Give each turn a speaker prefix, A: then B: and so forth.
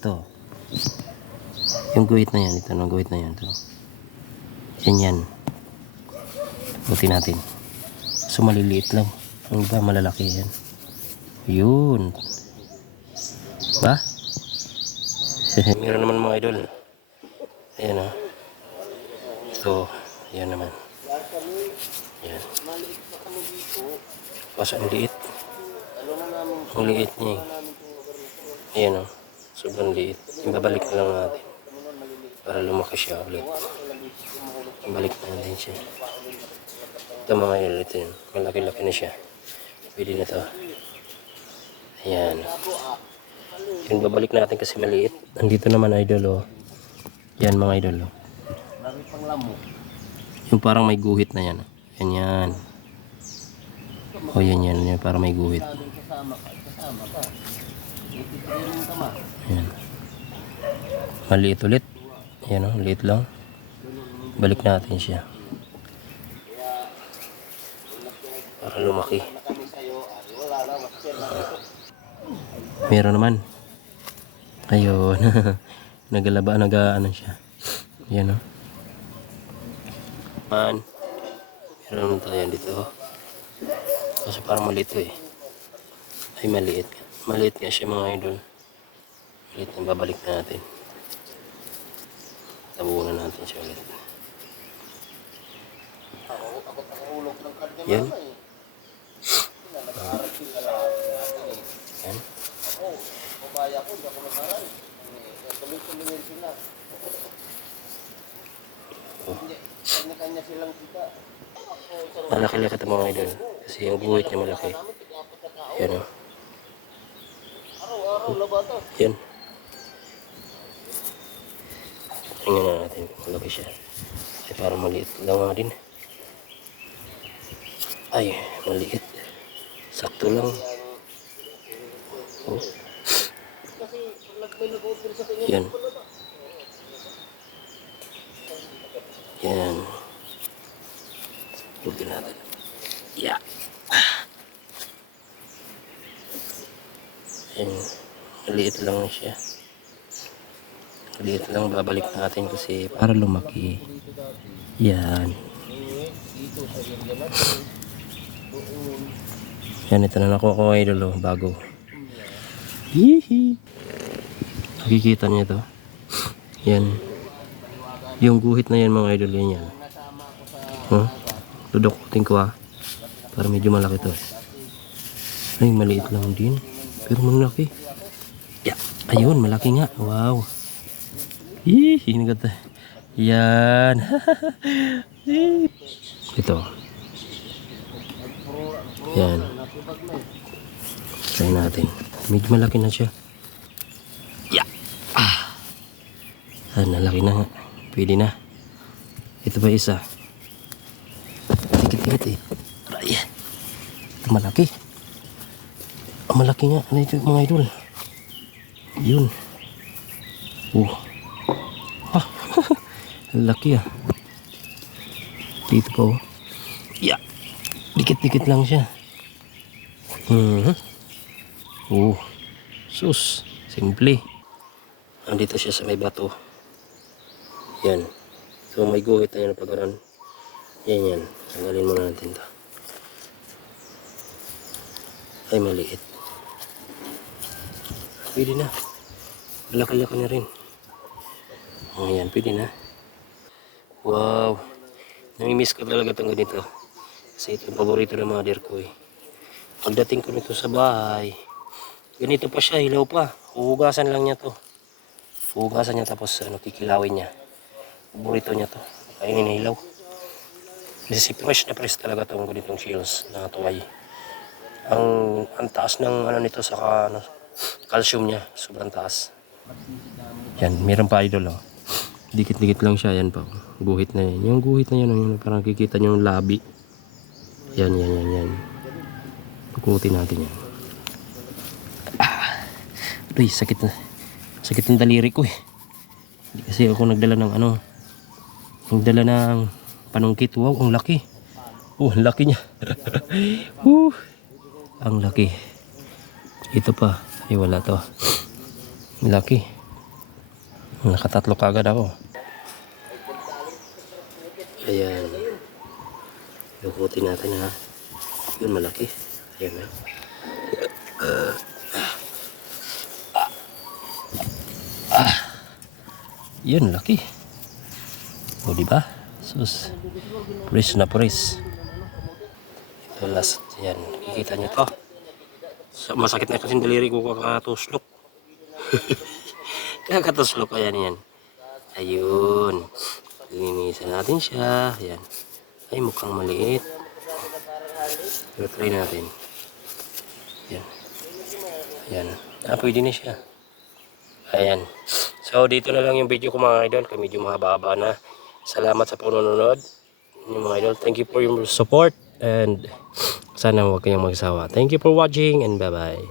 A: To. Yung guhit na yan. Ito, no, guhit na yan. To. Yan yan. Buti natin. So, maliliit lang. Ang iba, malalaki yan. Yun. Ba? Meron naman mga idol. Ayan o. So, yan naman. Yan. Kaso ang liit. Ang liit niya eh. Ayan o. Sobrang liit. Ibabalik na lang natin. Para lumaki siya ulit. Ibalik na natin siya. Ito mga idol. Ito yun. Malaki-laki na siya. Pwede na to. Ayan. Yun, babalik natin kasi maliit. Andito naman idol oh. Yan mga idol oh. Yung parang may guhit na yan. oh. Yan yan. Oh yan yan. Yan parang may guhit. Yan. Maliit ulit. Yan oh. Liit lang. Balik natin siya. Para lumaki. Meron naman. Ayun. Nagalaba, naga ano siya. Yan o. Man. Meron naman tayo dito. Kasi parang maliit eh. Ay maliit. Maliit nga siya mga idol. Maliit na babalik natin. Tabunan natin siya ulit. Yan. Yan. Malaki-laki ito mga idol. Kasi yung buhit niya malaki. Yan o. Yan. Tingnan na natin. Malaki siya. Ay parang maliit lang nga din. Ay, maliit. Sakto lang. Oh. Yan. Yan. Buti natin. Yeah. Yan. Maliit lang siya. Maliit lang. Babalik natin kasi para lumaki. Yan. Yan, ito na nakuha ko idol oh, bago. Hihi. Nakikita niyo to. Yan. Yung guhit na yan mga idol yan yan. Huh? Dudukutin ko ah. Para medyo malaki to. Ay, maliit lang din. Pero malaki. Yeah. Ayun, malaki nga. Wow. Hihi, nagata. Yan. Ito. Yan. Try natin. Medyo malaki na siya. Yeah. Ah. Ah, nalaki na nga. Pwede na. Ito ba isa? Tikit-tikit eh. Aray. Ito malaki. Ah, malaki nga. Ano ito mga idol? Yun. Oh. Ah. laki ah. Dito pa. Yeah. Dikit-dikit lang siya. Hmm. Oh. Sus. Simple. Andito siya sa may bato. Yan. So may guhit na yan pag ganun. Yan yan. Tanggalin muna natin to. Ay maliit. Pwede na. Laki-laki na rin. Oh, yan. Pwede na. Wow. Namimiss ko talaga itong ganito. Kasi ito yung paborito ng mother ko eh. Pagdating ko nito sa bahay, ganito pa siya, hilaw pa. Huhugasan lang niya to. Huhugasan niya tapos ano, kikilawin niya. Paborito niya to. Kainin na hilaw. Kasi si fresh na fresh talaga itong ganitong shells na tuway. Ang, ang taas ng ano nito sa ano, calcium niya. Sobrang taas. Yan, meron pa idol oh. Dikit-dikit lang siya, yan pa. Guhit na yan. Yung guhit na yan, yung parang kikita niyo yung labi. Yan, yan, yan, yan. Pukutin natin yan. Ah. Uy, sakit na. Sakit ng daliri ko eh. Kasi ako nagdala ng ano. Nagdala ng panungkit. Wow, ang laki. Oh, ang laki niya. Woo. Ang laki. Ito pa. Ay, wala to. Laki. Nakatatlo kagad ako. Ayan. Lukutin natin ha. Yun malaki. Ayan ha. Yun, laki. O, di ba? Sus. Brace na brace. Ito last. Yan. Kikita nyo to. Sa- Masakit na kasi daliri ko kakatuslok. kakatuslok. Ayan, yan. Ayun. Linisan natin siya. Ayan. Ay, mukhang maliit. Pero try natin. Ayan. Ayan. Ah, pwede na siya. Ayan. So, dito na lang yung video ko mga idol. Kami medyo mahaba-haba na. Salamat sa panonood. Yung mga idol, thank you for your support. And sana huwag kayong magsawa. Thank you for watching and bye-bye.